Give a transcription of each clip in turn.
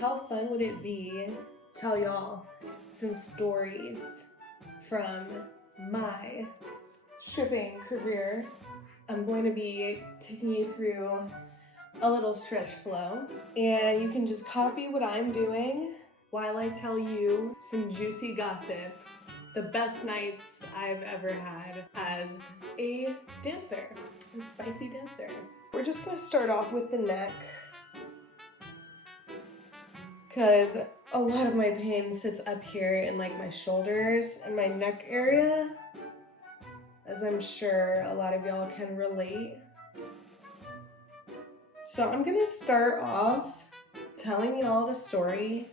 How fun would it be to tell y'all some stories from my stripping career? I'm going to be taking you through a little stretch flow, and you can just copy what I'm doing while I tell you some juicy gossip, the best nights I've ever had as a dancer, a spicy dancer. We're just gonna start off with the neck, because a lot of my pain sits up here in like my shoulders and my neck area, as I'm sure a lot of y'all can relate. So I'm gonna start off telling y'all the story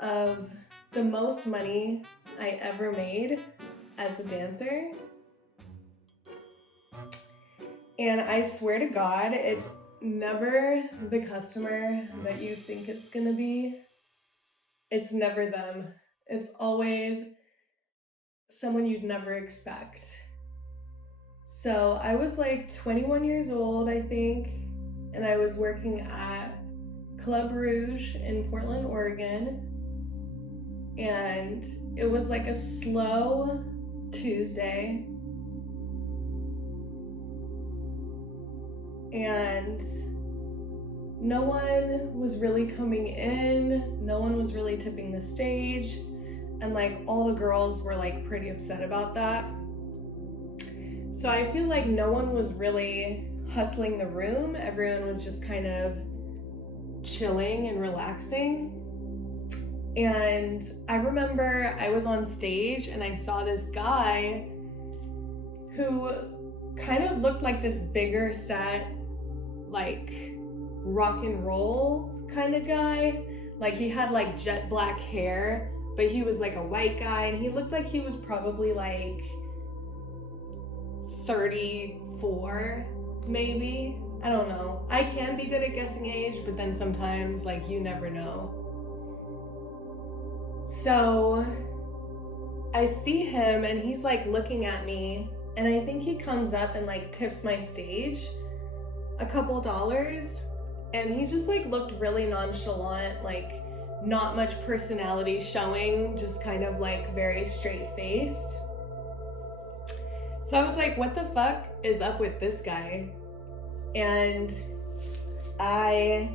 of the most money I ever made as a dancer. And I swear to God, it's never the customer that you think it's gonna be. It's never them. It's always someone you'd never expect. So I was like 21 years old, I think, and I was working at Club Rouge in Portland, Oregon. And it was like a slow Tuesday. And no one was really coming in, no one was really tipping the stage, and like all the girls were like pretty upset about that. So I feel like no one was really hustling the room, everyone was just kind of chilling and relaxing. And I remember I was on stage and I saw this guy who kind of looked like this bigger set, like rock and roll kind of guy. Like he had like jet black hair, but he was like a white guy, and he looked like he was probably like 34, maybe. I don't know. I can be good at guessing age, but then sometimes like you never know. So I see him and he's like looking at me, and I think he comes up and like tips my stage a couple dollars, and he just like looked really nonchalant, like not much personality showing, just kind of like very straight faced. So I was like, what the fuck is up with this guy? And I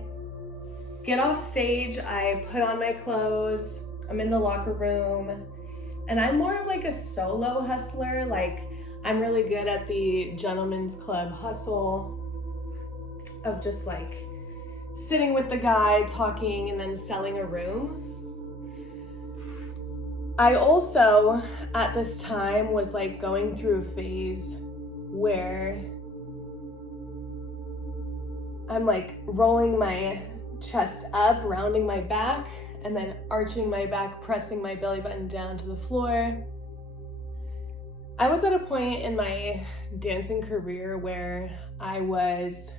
get off stage, I put on my clothes, I'm in the locker room, and I'm more of like a solo hustler. Like I'm really good at the gentleman's club hustle of just like sitting with the guy, talking, and then selling a room. I also, at this time, was like going through a phase where I'm like rolling my chest up, rounding my back, and then arching my back, pressing my belly button down to the floor. I was at a point in my dancing career where I was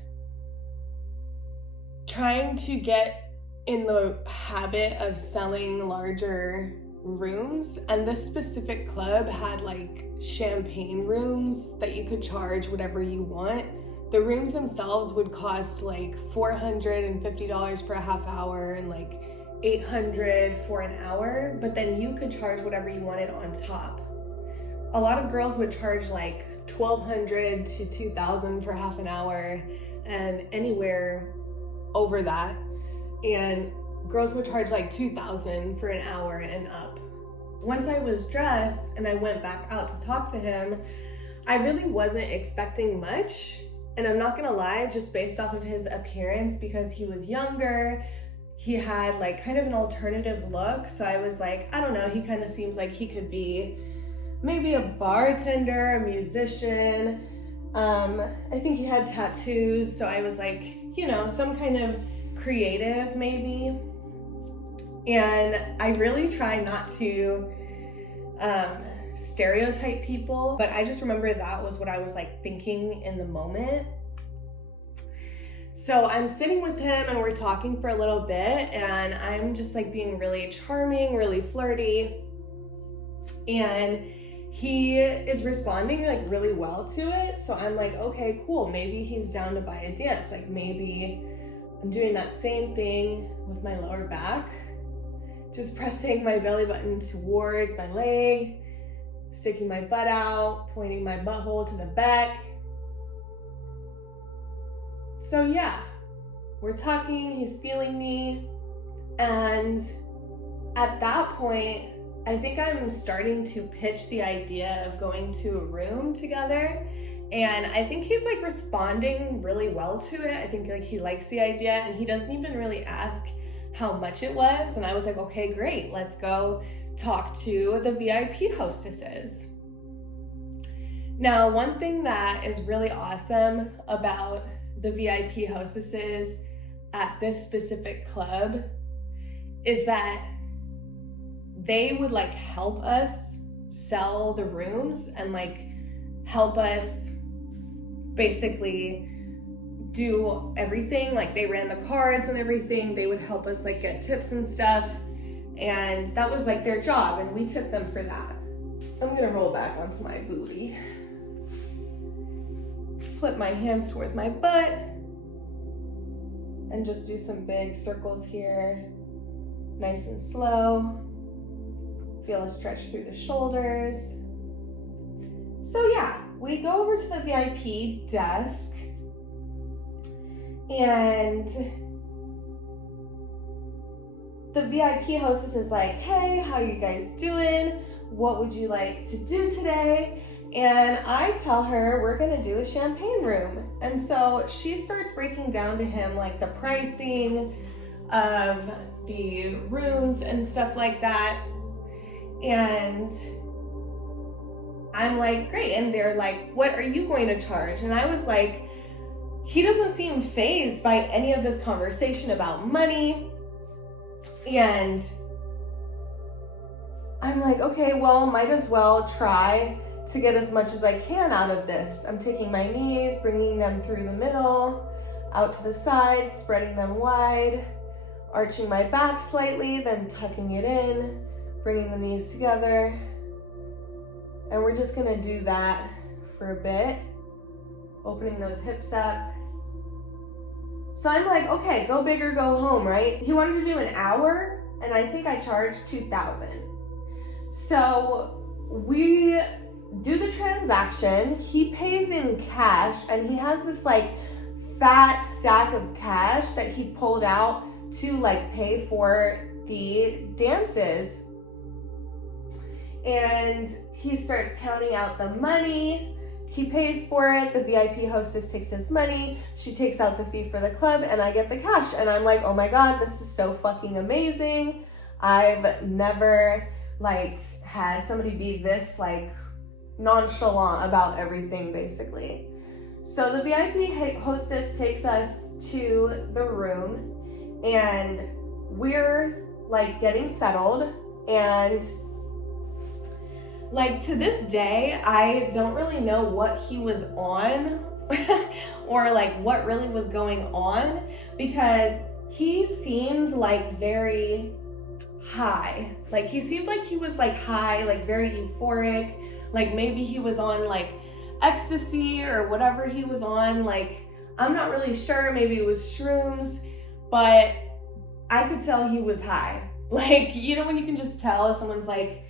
trying to get in the habit of selling larger rooms, and this specific club had like champagne rooms that you could charge whatever you want. The rooms themselves would cost like $450 for a half hour and like $800 for an hour, but then you could charge whatever you wanted on top. A lot of girls would charge like $1,200 to $2,000 for half an hour, and anywhere over that, and girls would charge like $2,000 for an hour and up. Once I was dressed and I went back out to talk to him, I really wasn't expecting much, and I'm not gonna lie, just based off of his appearance, because he was younger, he had like kind of an alternative look, so I was like, I don't know, he kind of seems like he could be maybe a bartender, a musician. I think he had tattoos, so I was like, you know, some kind of creative maybe. And I really try not to stereotype people, but I just remember that was what I was like thinking in the moment. So I'm sitting with him and we're talking for a little bit, and I'm just like being really charming, really flirty, and he is responding like really well to it. So I'm like, okay, cool, maybe he's down to buy a dance, like maybe I'm doing that same thing with my lower back, just pressing my belly button towards my leg, sticking my butt out, pointing my butthole to the back. So yeah, we're talking, he's feeling me, and at that point, I think I'm starting to pitch the idea of going to a room together, and I think he's like responding really well to it. I think like he likes the idea, and he doesn't even really ask how much it was, and I was like, okay, great, let's go talk to the VIP hostesses. Now, one thing that is really awesome about the VIP hostesses at this specific club is that they would like help us sell the rooms and like help us basically do everything. Like they ran the cards and everything. They would help us like get tips and stuff. And that was like their job, and we tipped them for that. I'm gonna roll back onto my booty. Flip my hands towards my butt and just do some big circles here. Nice and slow. Feel a stretch through the shoulders. So yeah, we go over to the VIP desk, and the VIP hostess is like, hey, how are you guys doing? What would you like to do today? And I tell her we're gonna do a champagne room. And so she starts breaking down to him like the pricing of the rooms and stuff like that. And I'm like, great. And they're like, what are you going to charge? And I was like, he doesn't seem fazed by any of this conversation about money. And I'm like, okay, well, might as well try to get as much as I can out of this. I'm taking my knees, bringing them through the middle, out to the side, spreading them wide, arching my back slightly, then tucking it in, bringing the knees together. And we're just gonna do that for a bit, opening those hips up. So I'm like, okay, go big or go home, right? He wanted to do an hour, and I think I charged $2,000. So we do the transaction, he pays in cash, and he has this like fat stack of cash that he pulled out to like pay for the dances. And he starts counting out the money. He pays for it. The VIP hostess takes his money. She takes out the fee for the club, and I get the cash. And I'm like, oh my God, this is so fucking amazing. I've never like had somebody be this like nonchalant about everything, basically. So the VIP hostess takes us to the room, and we're like getting settled, and like to this day, I don't really know what he was on or like what really was going on, because he seemed like very high. Like he seemed like he was like high, like very euphoric. Like maybe he was on like ecstasy or whatever he was on. Like I'm not really sure. Maybe it was shrooms, but I could tell he was high. Like, you know, when you can just tell if someone's like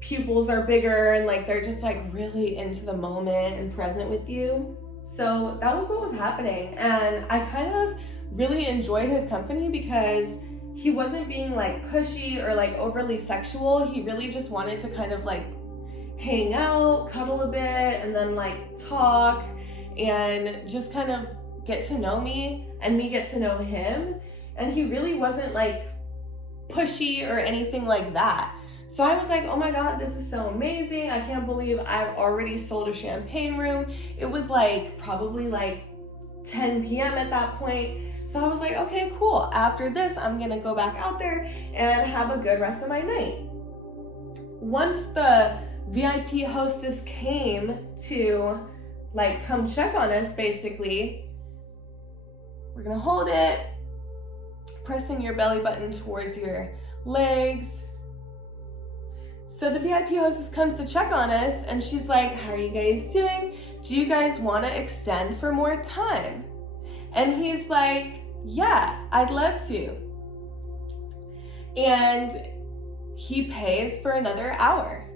pupils are bigger and like they're just like really into the moment and present with you. So that was what was happening, and I kind of really enjoyed his company because he wasn't being like pushy or like overly sexual. He really just wanted to kind of like hang out, cuddle a bit, and then like talk and just kind of get to know me and me get to know him. And he really wasn't like pushy or anything like that. So I was like, oh my God, this is so amazing. I can't believe I've already sold a champagne room. It was like probably like 10 p.m. at that point. So I was like, okay, cool. After this, I'm gonna go back out there and have a good rest of my night. Once the VIP hostess came to like come check on us, basically, we're gonna hold it, pressing your belly button towards your legs. So the VIP hostess comes to check on us, and she's like, how are you guys doing? Do you guys want to extend for more time? And he's like, yeah, I'd love to. And he pays for another hour.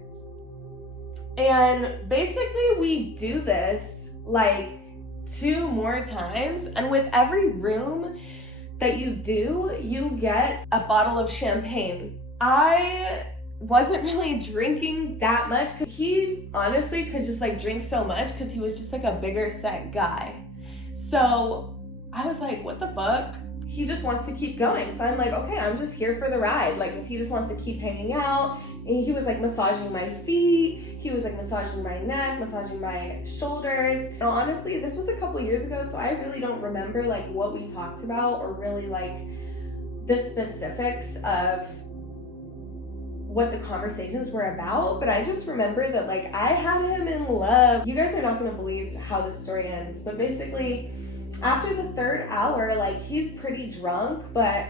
And basically we do this like 2 more times. And with every room that you do, you get a bottle of champagne. I wasn't really drinking that much. He honestly could just like drink so much because he was just like a bigger set guy. So I was like, what the fuck? He just wants to keep going. So I'm like, okay, I'm just here for the ride. Like if he just wants to keep hanging out. And he was like massaging my feet. He was like massaging my neck, massaging my shoulders. And honestly, this was a couple years ago, so I really don't remember like what we talked about or really like the specifics of what the conversations were about. But I just remember that like I had him in love. You guys are not gonna believe how this story ends, but basically after the 3rd hour, like he's pretty drunk, but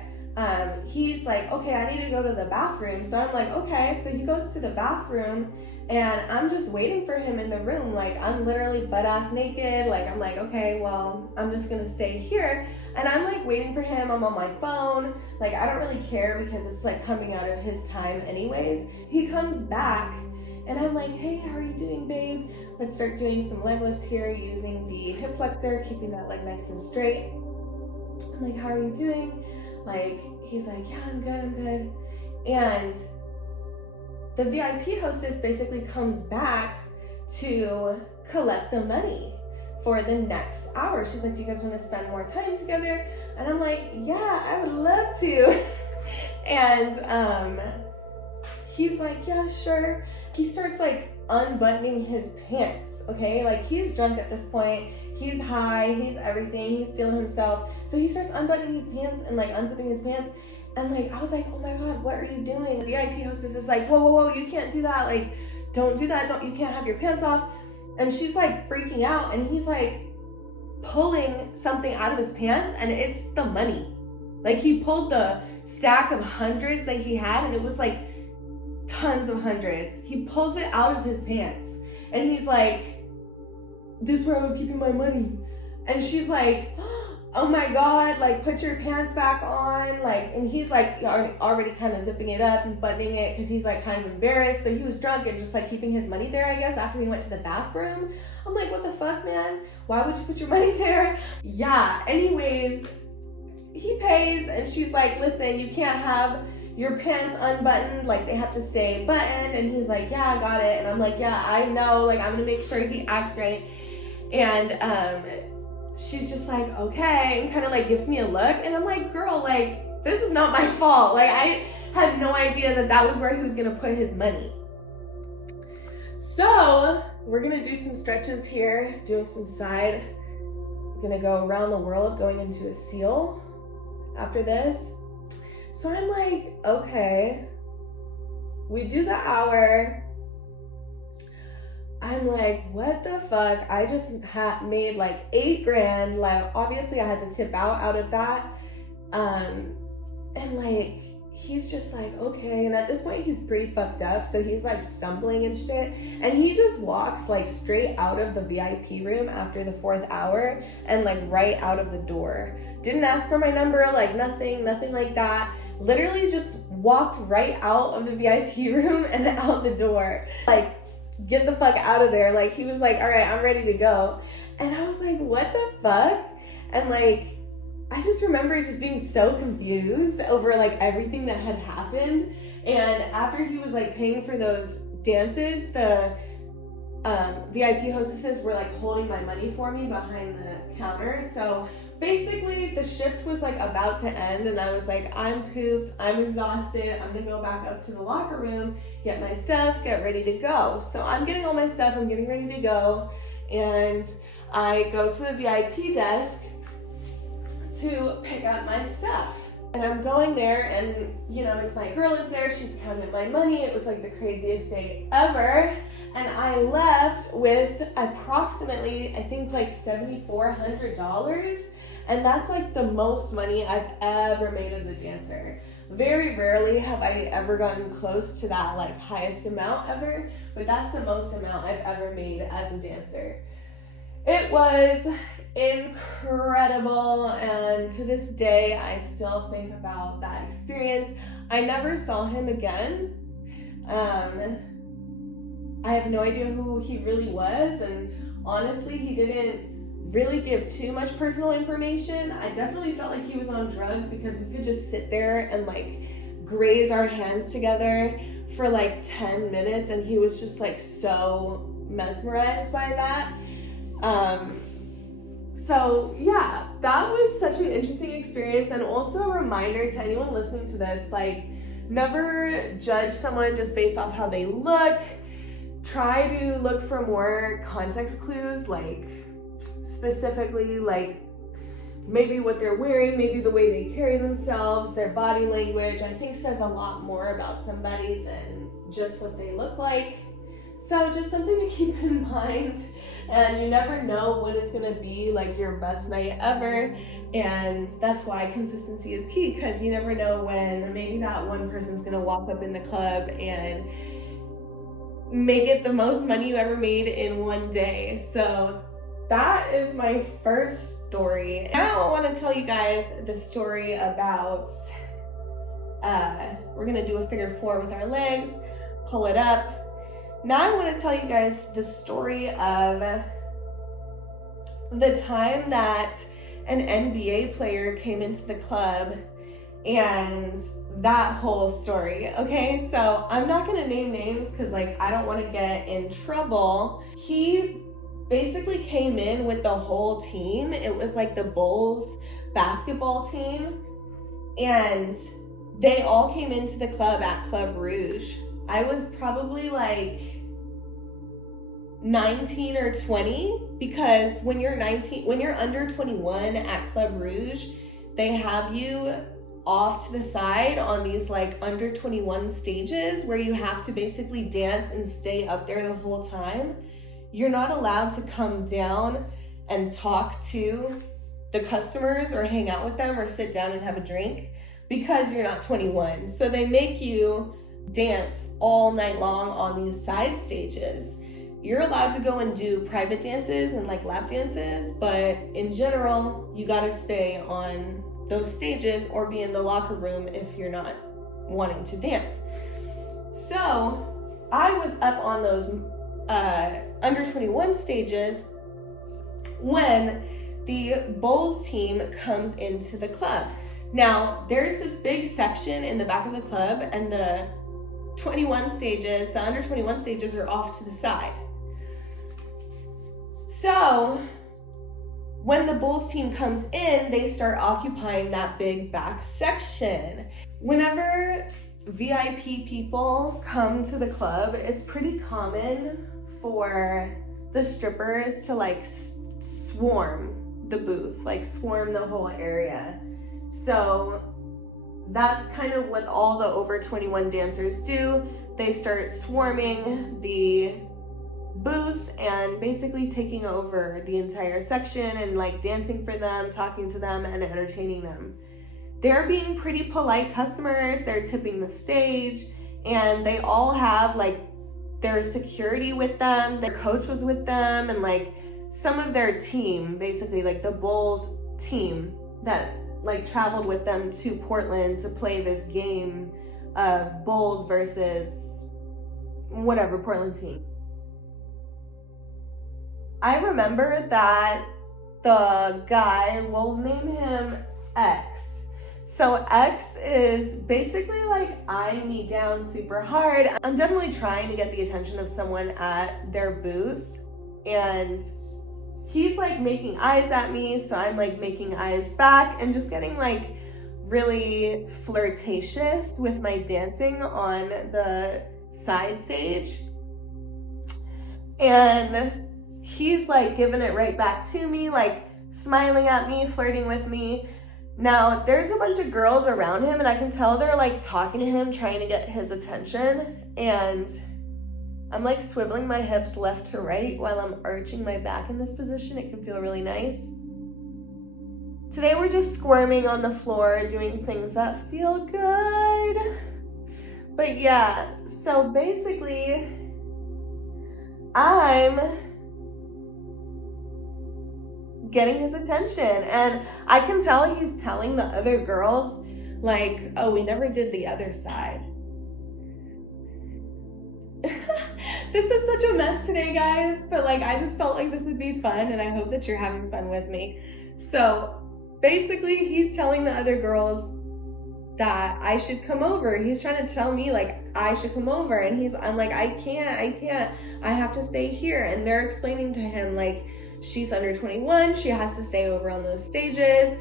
he's like, okay, I need to go to the bathroom. So I'm like, okay. So he goes to the bathroom and I'm just waiting for him in the room. Like I'm literally butt ass naked. Like I'm like, okay, well, I'm just gonna stay here. And I'm like waiting for him. I'm on my phone. Like I don't really care because it's like coming out of his time anyways. He comes back and I'm like, hey, how are you doing, babe? Let's start doing some leg lifts here using the hip flexor, keeping that leg nice and straight. I'm like, how are you doing? Like, he's like, yeah, I'm good. And the VIP hostess basically comes back to collect the money for the next hour. She's like, do you guys want to spend more time together? And I'm like, yeah, I would love to. And he's like, yeah, sure. He starts like unbuttoning his pants, okay? Like he's drunk at this point. He's high, he's everything, he's feeling himself. So he starts unbuttoning his pants and like unzipping his pants. And like, I was like, oh my God, what are you doing? The VIP hostess is like, whoa, you can't do that. Like, don't do that. You can't have your pants off. And she's like freaking out. And he's like pulling something out of his pants and it's the money. Like he pulled the stack of hundreds that he had and it was like tons of hundreds. He pulls it out of his pants and he's like, this is where I was keeping my money. And she's like, oh my God, like put your pants back on. Like, and he's like already kind of zipping it up and buttoning it because he's like kind of embarrassed, but he was drunk and just like keeping his money there, I guess, after he went to the bathroom. I'm like, what the fuck, man? Why would you put your money there? Yeah, anyways, he pays and she's like, listen, you can't have your pants unbuttoned, like they have to stay buttoned. And he's like, yeah, I got it. And I'm like, yeah, I know, like I'm gonna make sure he acts right. And she's just like, okay, and kind of like gives me a look. And I'm like, girl, like this is not my fault. Like I had no idea that that was where he was gonna put his money. So we're gonna do some stretches here, doing some side. We're gonna go around the world, going into a seal after this. So I'm like, okay, we do the hour. I'm like, what the fuck? I just made like $8,000. Like, obviously I had to tip out of that. And like, he's just like, okay. And at this point he's pretty fucked up. So he's like stumbling and shit. And he just walks like straight out of the VIP room after the 4th hour and like right out of the door. Didn't ask for my number, like nothing like that. Literally just walked right out of the VIP room and out the door. Like, get the fuck out of there. Like, he was like, all right, I'm ready to go. And I was like, what the fuck? And like, I just remember just being so confused over like everything that had happened. And after he was like paying for those dances, the VIP hostesses were like holding my money for me behind the counter. So basically the shift was like about to end and I was like, I'm pooped, I'm exhausted, I'm gonna go back up to the locker room, get my stuff, get ready to go. So I'm getting all my stuff, I'm getting ready to go, and I go to the VIP desk to pick up my stuff. And I'm going there and, you know, it's my girl is there, she's counting my money. It was like the craziest day ever. And I left with approximately, I think like $7,400. And that's like the most money I've ever made as a dancer. Very rarely have I ever gotten close to that like highest amount ever, but that's the most amount I've ever made as a dancer. It was incredible, and to this day I still think about that experience. I never saw him again. I have no idea who he really was, and honestly he didn't really give too much personal information. I definitely felt like he was on drugs because we could just sit there and like graze our hands together for like 10 minutes, and he was just like so mesmerized by that. So yeah, that was such an interesting experience, and also a reminder to anyone listening to this, like, never judge someone just based off how they look. Try to look for more context clues, like specifically like maybe what they're wearing, maybe the way they carry themselves, their body language, I think says a lot more about somebody than just what they look like. So just something to keep in mind, and you never know when it's gonna be like your best night ever, and that's why consistency is key, because you never know when maybe that one person's gonna walk up in the club and make it the most money you ever made in one day. So that is my first story. Now I want to tell you guys the story about, we're gonna do a figure 4 with our legs, pull it up. Now I want to tell you guys the story of the time that an NBA player came into the club, and that whole story. Okay, so I'm not gonna name names because like I don't want to get in trouble. He basically came in with the whole team. It was like the Bulls basketball team, and they all came into the club at Club Rouge. I was probably like 19 or 20, because when you're under 21 at Club Rouge, they have you off to the side on these like under 21 stages where you have to basically dance and stay up there the whole time. You're not allowed to come down and talk to the customers or hang out with them or sit down and have a drink because you're not 21. So they make you dance all night long on these side stages. You're allowed to go and do private dances and like lap dances, but in general, you gotta stay on those stages or be in the locker room if you're not wanting to dance. So I was up on those under 21 stages when the Bulls team comes into the club. Now, there's this big section in the back of the club, and the under 21 stages are off to the side. So when the Bulls team comes in, they start occupying that big back section. Whenever VIP people come to the club, it's pretty common for the strippers to like swarm the booth, like swarm the whole area. So that's kind of what all the over 21 dancers do. They start swarming the booth and basically taking over the entire section and like dancing for them, talking to them, and entertaining them. They're being pretty polite customers. They're tipping the stage, and they all have like their security with them. Their coach was with them, and like some of their team, basically like the Bulls team that like traveled with them to Portland to play this game of Bulls versus whatever Portland team. I remember that the guy, we'll name him X. So X is basically like eyeing me down super hard. I'm definitely trying to get the attention of someone at their booth, and he's like making eyes at me, so I'm like making eyes back and just getting like really flirtatious with my dancing on the side stage. And he's like giving it right back to me, like smiling at me, flirting with me. Now, there's a bunch of girls around him, and I can tell they're like talking to him, trying to get his attention. And I'm like swiveling my hips left to right while I'm arching my back in this position. It can feel really nice. Today we're just squirming on the floor, doing things that feel good. But yeah, so basically, I'm getting his attention. And I can tell he's telling the other girls, like, oh, we never did the other side. This is such a mess today, guys, but like I just felt like this would be fun, and I hope that you're having fun with me. So basically he's telling the other girls that I should come over. He's trying to tell me like I should come over, and I'm like, I can't, I have to stay here. And they're explaining to him like she's under 21, she has to stay over on those stages.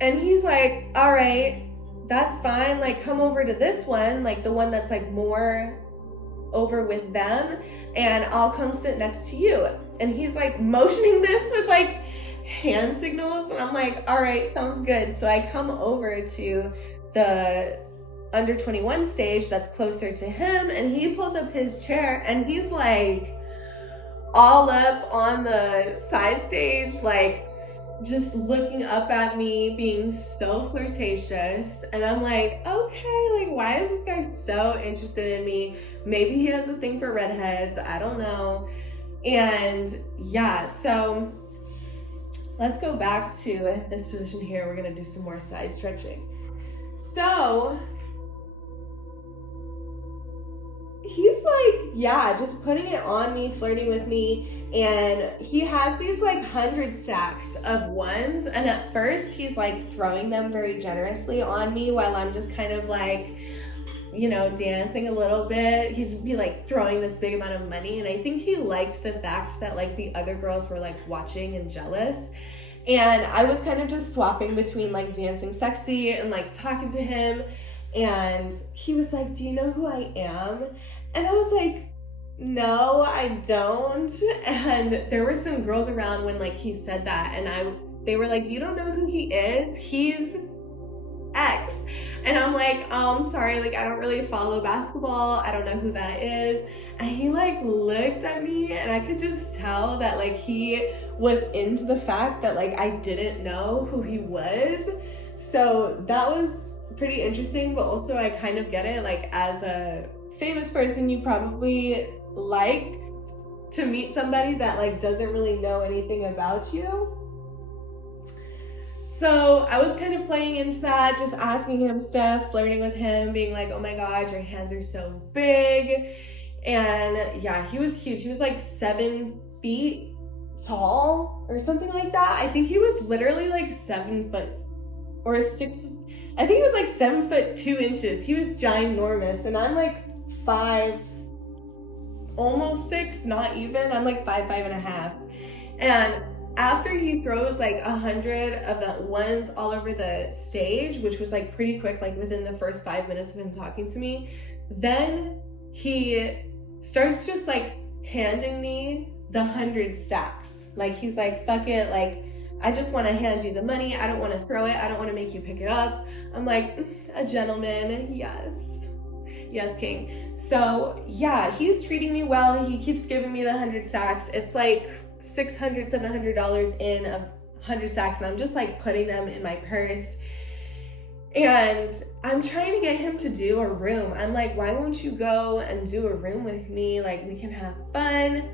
And he's like, all right, that's fine, like come over to this one, like the one that's like more over with them, and I'll come sit next to you. And he's like motioning this with like hand signals, and I'm like, all right, sounds good. So I come over to the under 21 stage that's closer to him, and he pulls up his chair, and he's like all up on the side stage, like just looking up at me, being so flirtatious. And I'm like, okay, like why is this guy so interested in me? Maybe he has a thing for redheads, I don't know. And yeah, so let's go back to this position here. We're gonna do some more side stretching. So he's like, yeah, just putting it on me, flirting with me. And he has these like 100 stacks of ones. And at first he's like throwing them very generously on me while I'm just kind of like, you know, dancing a little bit. He'd be like throwing this big amount of money. And I think he liked the fact that like the other girls were like watching and jealous. And I was kind of just swapping between like dancing sexy and like talking to him. And he was like, do you know who I am? And I was like, no, I don't. And there were some girls around when like he said that, and they were like, you don't know who he is? He's X. And I'm like, oh, I'm sorry, like I don't really follow basketball, I don't know who that is. And he like looked at me, and I could just tell that like he was into the fact that like I didn't know who he was. So that was pretty interesting, but also I kind of get it, like as a famous person, you probably like to meet somebody that like doesn't really know anything about you. So I was kind of playing into that, just asking him stuff, flirting with him, being like, oh my God, your hands are so big. And yeah, he was huge. He was like 7 feet tall or something like that. I think he was literally like 7 foot or 6. I think he was like 7 foot 2 inches. He was ginormous. And I'm like 5, almost 6, not even. I'm like 5'5.5". And after he throws like 100 of the ones all over the stage, which was like pretty quick, like within the first 5 minutes of him talking to me, then he starts just like handing me the 100 stacks. Like he's like, fuck it, like I just want to hand you the money. I don't want to throw it. I don't want to make you pick it up. I'm like, a gentleman, yes, king. So yeah, he's treating me well. He keeps giving me the 100 stacks. It's like $600, $700 in of 100 stacks, and I'm just like putting them in my purse. And I'm trying to get him to do a room. I'm like, why won't you go and do a room with me? Like, we can have fun.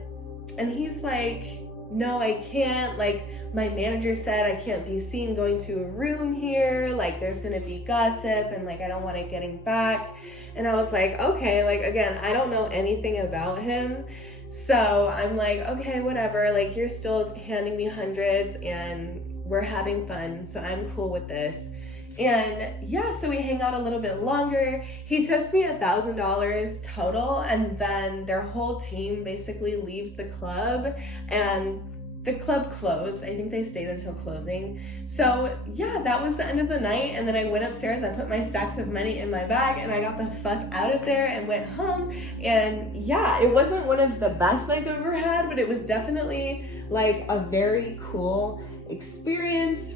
And he's like, no, I can't. Like, my manager said I can't be seen going to a room here. Like, there's gonna be gossip, and like, I don't want it getting back. And I was like, okay, like, again, I don't know anything about him. So I'm like, okay, whatever. Like, you're still handing me hundreds and we're having fun. So I'm cool with this. And yeah, so we hang out a little bit longer. He tips me $1,000 total, and then their whole team basically leaves the club, and the club closed. I think they stayed until closing. So yeah, that was the end of the night. And then I went upstairs, I put my stacks of money in my bag, and I got the fuck out of there and went home. And yeah, it wasn't one of the best nights I've ever had, but it was definitely like a very cool experience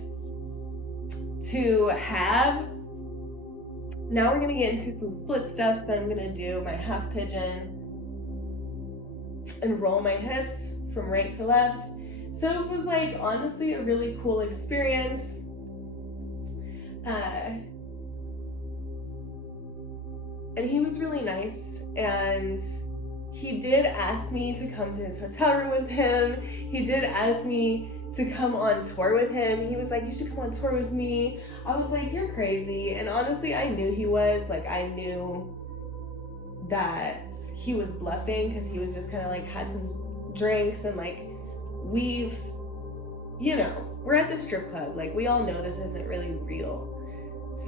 to have. Now we're gonna get into some split stuff. So I'm gonna do my half pigeon and roll my hips from right to left. So it was like honestly a really cool experience. And he was really nice, and he did ask me to come to his hotel room with him. He did ask me to come on tour with him. He was like, you should come on tour with me. I was like, you're crazy. And honestly, I knew he was. Like, I knew that he was bluffing because he was just kind of like had some drinks and like we're at the strip club. Like, we all know this isn't really real.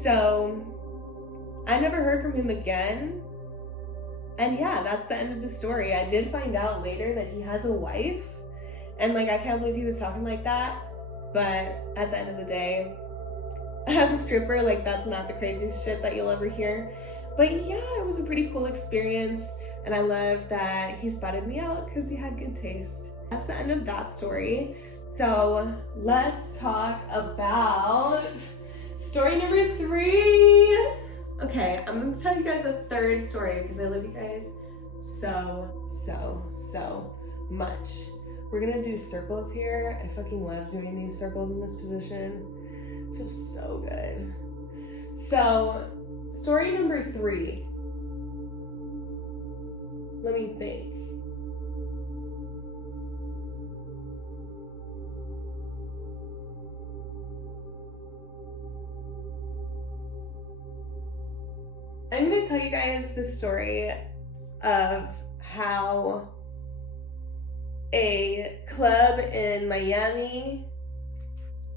So I never heard from him again. And yeah, that's the end of the story. I did find out later that he has a wife. And like, I can't believe he was talking like that. But at the end of the day, as a stripper, like, that's not the craziest shit that you'll ever hear. But yeah, it was a pretty cool experience. And I love that he spotted me out because he had good taste. That's the end of that story. So let's talk about story number 3. Okay, I'm gonna tell you guys a third story because I love you guys so much. We're gonna do circles here. I fucking love doing these circles in this position. It feels so good. So, story number 3. Let me think. I'm gonna tell you guys the story of how a club in Miami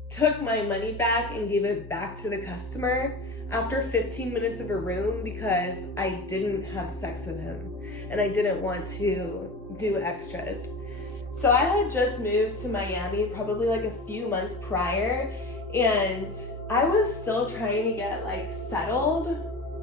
took my money back and gave it back to the customer after 15 minutes of a room because I didn't have sex with him and I didn't want to do extras. So I had just moved to Miami probably like a few months prior, and I was still trying to get like settled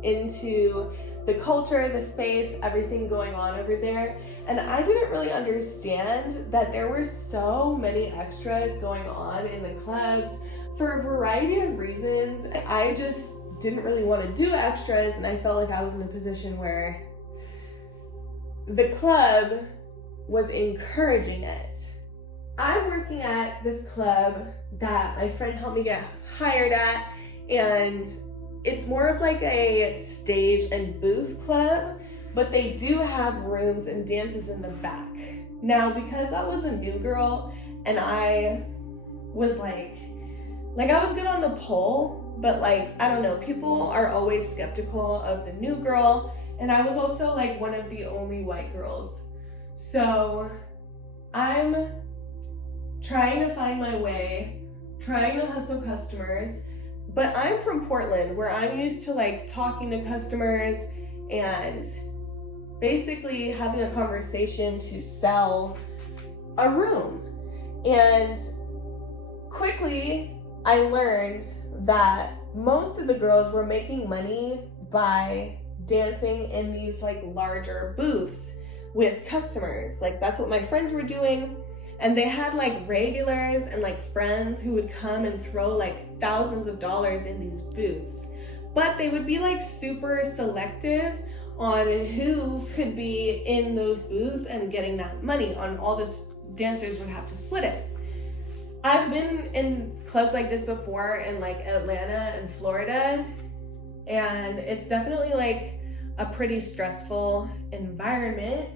into the culture, the space, everything going on over there. And I didn't really understand that there were so many extras going on in the clubs for a variety of reasons. I just didn't really want to do extras, and I felt like I was in a position where the club was encouraging it. I'm working at this club that my friend helped me get hired at, and it's more of like a stage and booth club, but they do have rooms and dances in the back. Now, because I was a new girl and I was like I was good on the pole, but like, I don't know, people are always skeptical of the new girl, and I was also like one of the only white girls. So I'm trying to find my way, trying to hustle customers. But I'm from Portland, where I'm used to like talking to customers and basically having a conversation to sell a room. And quickly I learned that most of the girls were making money by dancing in these like larger booths with customers. Like, that's what my friends were doing. And they had like regulars and like friends who would come and throw like thousands of dollars in these booths. But they would be like super selective on who could be in those booths and getting that money. On all the dancers would have to split it. I've been in clubs like this before in like Atlanta and Florida, and it's definitely like a pretty stressful environment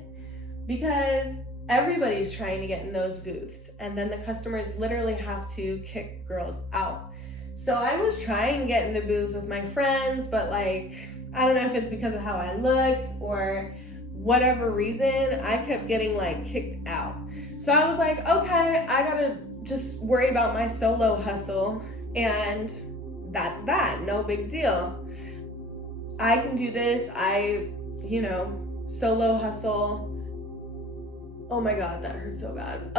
because everybody's trying to get in those booths, and then the customers literally have to kick girls out. So I was trying to get in the booths with my friends, but like, I don't know if it's because of how I look or whatever reason, I kept getting like kicked out. So I was like, okay, I gotta just worry about my solo hustle, and that's that, no big deal. I can do this. Solo hustle. Oh my God, that hurt so bad.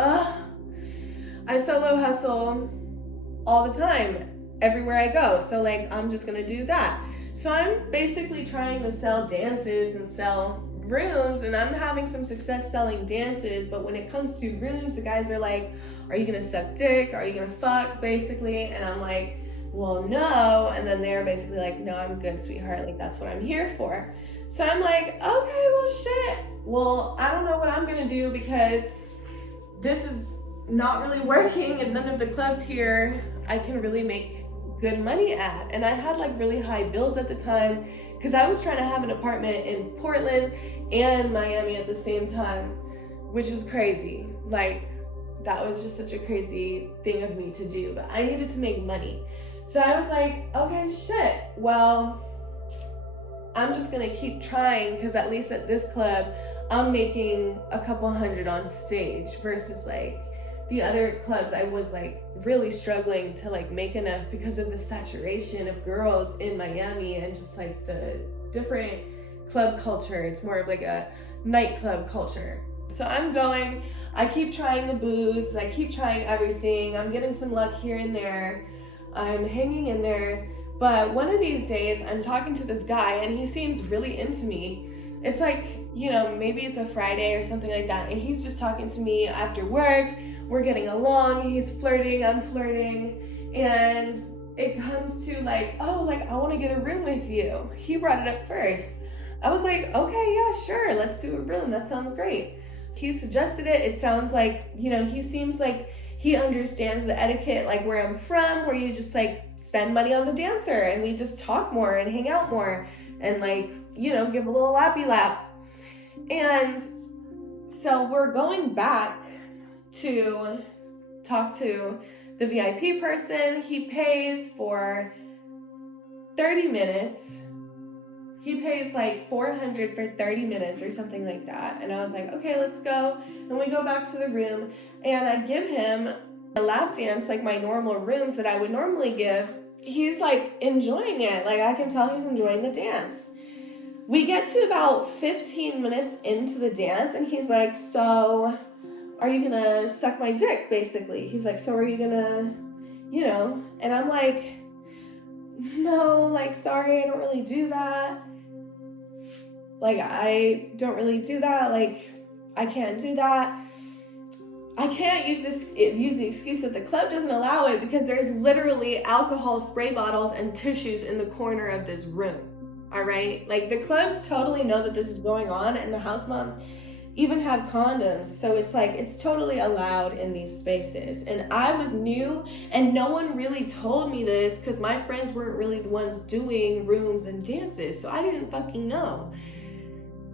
I solo hustle all the time, everywhere I go. So like, I'm just gonna do that. So I'm basically trying to sell dances and sell rooms, and I'm having some success selling dances. But when it comes to rooms, the guys are like, are you gonna suck dick? Are you gonna fuck, basically? And I'm like, well, no. And then they're basically like, no, I'm good, sweetheart. Like, that's what I'm here for. So I'm like, okay, well, shit. Well, I don't know what I'm gonna do because this is not really working, and none of the clubs here I can really make good money at. And I had like really high bills at the time because I was trying to have an apartment in Portland and Miami at the same time, which is crazy. Like, that was just such a crazy thing of me to do, but I needed to make money. So I was like, okay, shit, well, I'm just gonna keep trying, because at least at this club, I'm making a couple hundred on stage versus like the other clubs. I was like really struggling to like make enough because of the saturation of girls in Miami and just like the different club culture. It's more of like a nightclub culture. So I'm going, I keep trying the booths, I keep trying everything. I'm getting some luck here and there. I'm hanging in there. But one of these days I'm talking to this guy and he seems really into me. It's like, you know, maybe it's a Friday or something like that. And he's just talking to me after work. We're getting along. He's flirting. I'm flirting. And it comes to like, oh, like I want to get a room with you. He brought it up first. I was like, okay, yeah, sure. Let's do a room. That sounds great. He suggested it. It sounds like, you know, he seems like he understands the etiquette, like where I'm from, where you just like spend money on the dancer and we just talk more and hang out more and like, you know, give a little lappy lap. And so we're going back to talk to the VIP person. He pays for 30 minutes. He pays like $400 for 30 minutes or something like that. And I was like, okay, let's go. And we go back to the room and I give him a lap dance, like my normal rooms that I would normally give. He's like enjoying it. Like I can tell he's enjoying the dance. We get to about 15 minutes into the dance and he's like, so are you gonna suck my dick, basically? He's like, so are you gonna, you know? And I'm like, no, like, sorry, I don't really do that. Like, I don't really do that. Like, I can't do that. I can't use the excuse that the club doesn't allow it because there's literally alcohol spray bottles and tissues in the corner of this room. All right? Like, the clubs totally know that this is going on, and the house moms even have condoms. So it's like, it's totally allowed in these spaces. And I was new, and no one really told me this because my friends weren't really the ones doing rooms and dances. So I didn't fucking know.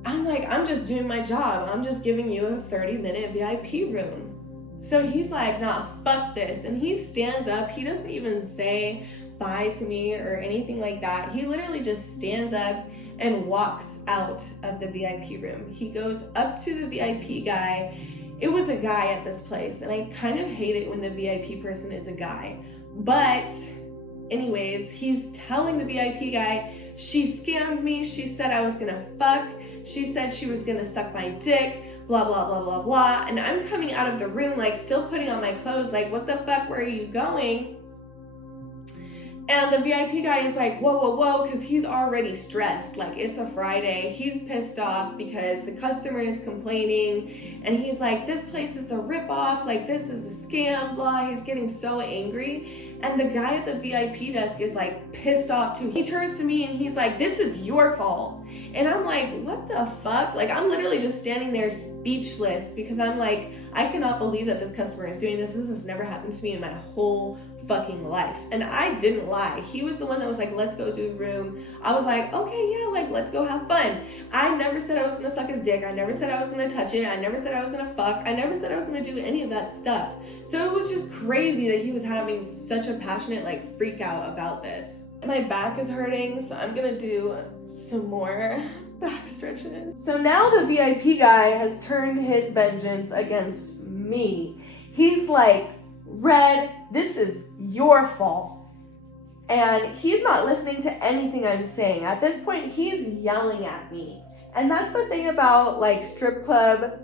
I'm like, I'm just doing my job. I'm just giving you a 30-minute VIP room. So he's like, nah, fuck this. And he stands up. He doesn't even say bye to me or anything like that. He literally just stands up and walks out of the VIP room. He goes up to the VIP guy. It was a guy at this place, and I kind of hate it when the VIP person is a guy. But anyways, he's telling the VIP guy, she scammed me. She said I was gonna fuck. She said she was gonna suck my dick, blah, blah, blah, blah, blah. And I'm coming out of the room, like still putting on my clothes, like, what the fuck, where are you going? And the VIP guy is like, whoa, whoa, whoa, because he's already stressed. Like, it's a Friday. He's pissed off because the customer is complaining. And he's like, this place is a ripoff. Like, this is a scam, blah. He's getting so angry. And the guy at the VIP desk is like pissed off too. He turns to me and he's like, this is your fault. And I'm like, what the fuck? Like, I'm literally just standing there speechless because I'm like, I cannot believe that this customer is doing this. This has never happened to me in my whole fucking life. And I didn't lie. He was the one that was like, let's go do a room. I was like, okay, yeah, like, let's go have fun. I never said I was gonna suck his dick. I never said I was gonna touch it. I never said I was gonna fuck. I never said I was gonna do any of that stuff. So it was just crazy that he was having such a passionate like freak out about this. My back is hurting, so I'm gonna do some more back stretches. So now the VIP guy has turned his vengeance against me. He's like, Red, this is your fault. And he's not listening to anything I'm saying. At this point, he's yelling at me. And that's the thing about like strip club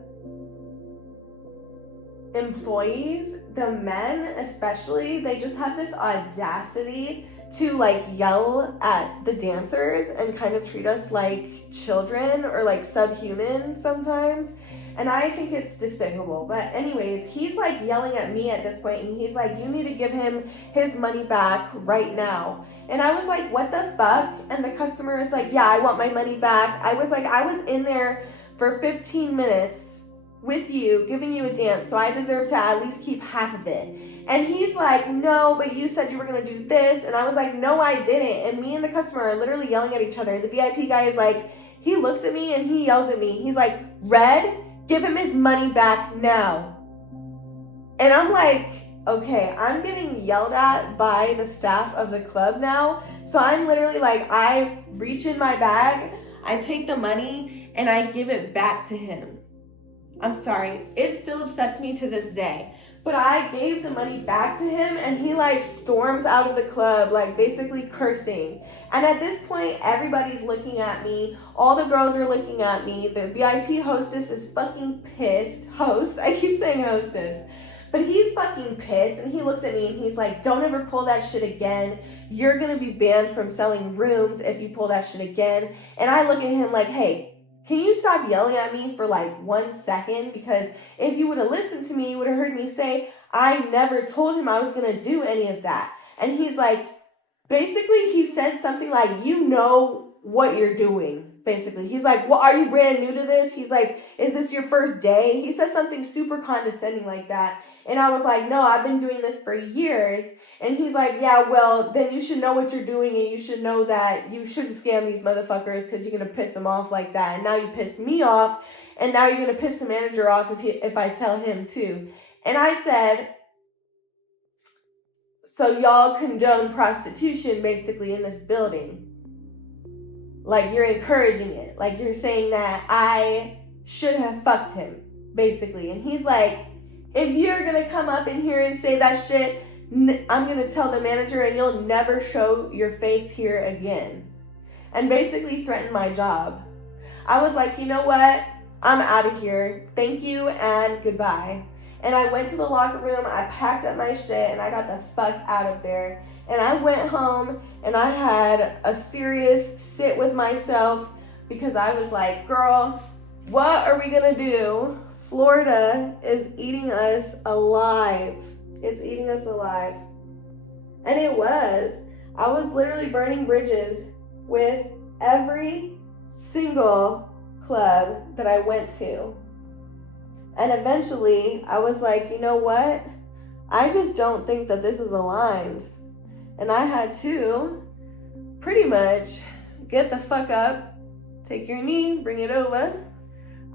employees, the men especially, they just have this audacity to like yell at the dancers and kind of treat us like children or like subhuman sometimes. And I think it's despicable. But anyways, he's like yelling at me at this point and he's like, you need to give him his money back right now. And I was like, what the fuck? And the customer is like, yeah, I want my money back. I was like, I was in there for 15 minutes with you, giving you a dance, so I deserve to at least keep half of it. And he's like, no, but you said you were gonna do this. And I was like, no, I didn't. And me and the customer are literally yelling at each other. The VIP guy is like, he looks at me and he yells at me. He's like, Red, give him his money back now. And I'm like, okay, I'm getting yelled at by the staff of the club now. So I'm literally like, I reach in my bag, I take the money, and I give it back to him. I'm sorry, it still upsets me to this day. But I gave the money back to him, and he like storms out of the club, like basically cursing. And at this point, everybody's looking at me. All the girls are looking at me. The VIP hostess is fucking pissed. Host, I keep saying hostess. But he's fucking pissed, and he looks at me and he's like, don't ever pull that shit again. You're gonna be banned from selling rooms if you pull that shit again. And I look at him like, hey, can you stop yelling at me for like 1 second? Because if you would have listened to me, you would have heard me say, I never told him I was gonna do any of that. And he's like, basically he said something like, you know what you're doing. Basically, he's like, well, are you brand new to this? He's like, is this your first day? He says something super condescending like that. And I was like, no, I've been doing this for years. And he's like, yeah, well, then you should know what you're doing, and you should know that you shouldn't scam these motherfuckers because you're going to piss them off like that. And now you piss me off, and now you're going to piss the manager off if I tell him too. And I said, so y'all condone prostitution basically in this building. Like, you're encouraging it. Like, you're saying that I should have fucked him, basically. And he's like, if you're going to come up in here and say that shit, I'm going to tell the manager and you'll never show your face here again. And basically threaten my job. I was like, you know what? I'm out of here. Thank you and goodbye. And I went to the locker room, I packed up my shit, and I got the fuck out of there. And I went home and I had a serious sit with myself because I was like, girl, what are we going to do? Florida is eating us alive. It's eating us alive. And it was. I was literally burning bridges with every single club that I went to. And eventually, I was like, you know what? I just don't think that this is aligned. And I had to pretty much get the fuck up, take your knee, bring it over.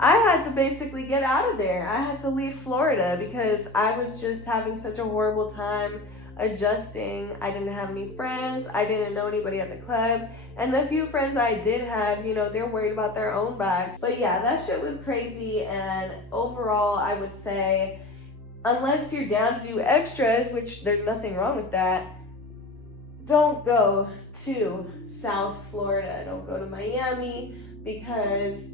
I had to basically get out of there. I had to leave Florida because I was just having such a horrible time adjusting. I didn't have any friends. I didn't know anybody at the club. And the few friends I did have, you know, they're worried about their own bags. But yeah, that shit was crazy. And overall, I would say, unless you're down to do extras, which there's nothing wrong with that, don't go to South Florida. Don't go to Miami because...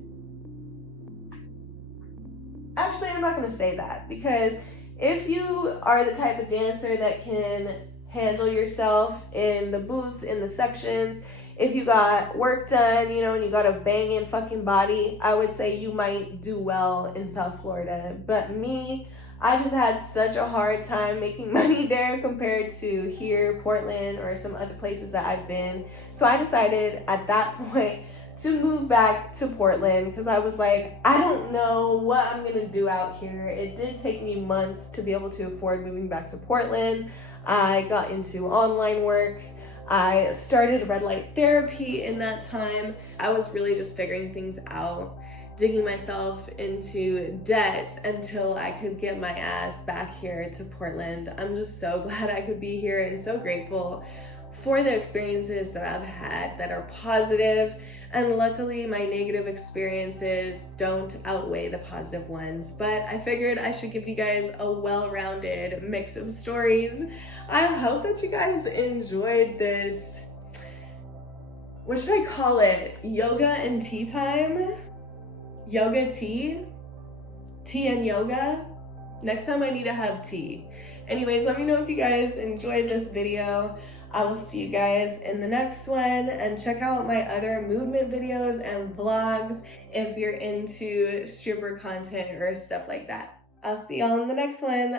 Actually, I'm not going to say that because if you are the type of dancer that can handle yourself in the booths, in the sections, if you got work done, you know, and you got a banging fucking body, I would say you might do well in South Florida. But me, I just had such a hard time making money there compared to here, Portland, or some other places that I've been. So I decided at that point to move back to Portland because I was like, I don't know what I'm gonna do out here. It did take me months to be able to afford moving back to Portland. I got into online work. I started red light therapy in that time. I was really just figuring things out, digging myself into debt until I could get my ass back here to Portland. I'm just so glad I could be here and so grateful for the experiences that I've had that are positive, and luckily my negative experiences don't outweigh the positive ones. But I figured I should give you guys a well-rounded mix of stories. I hope that you guys enjoyed this, what should I call it? Yoga and tea time? Yoga tea? Tea and yoga? Next time I need to have tea. Anyways, let me know if you guys enjoyed this video. I will see you guys in the next one, and check out my other movement videos and vlogs if you're into stripper content or stuff like that. I'll see y'all in the next one.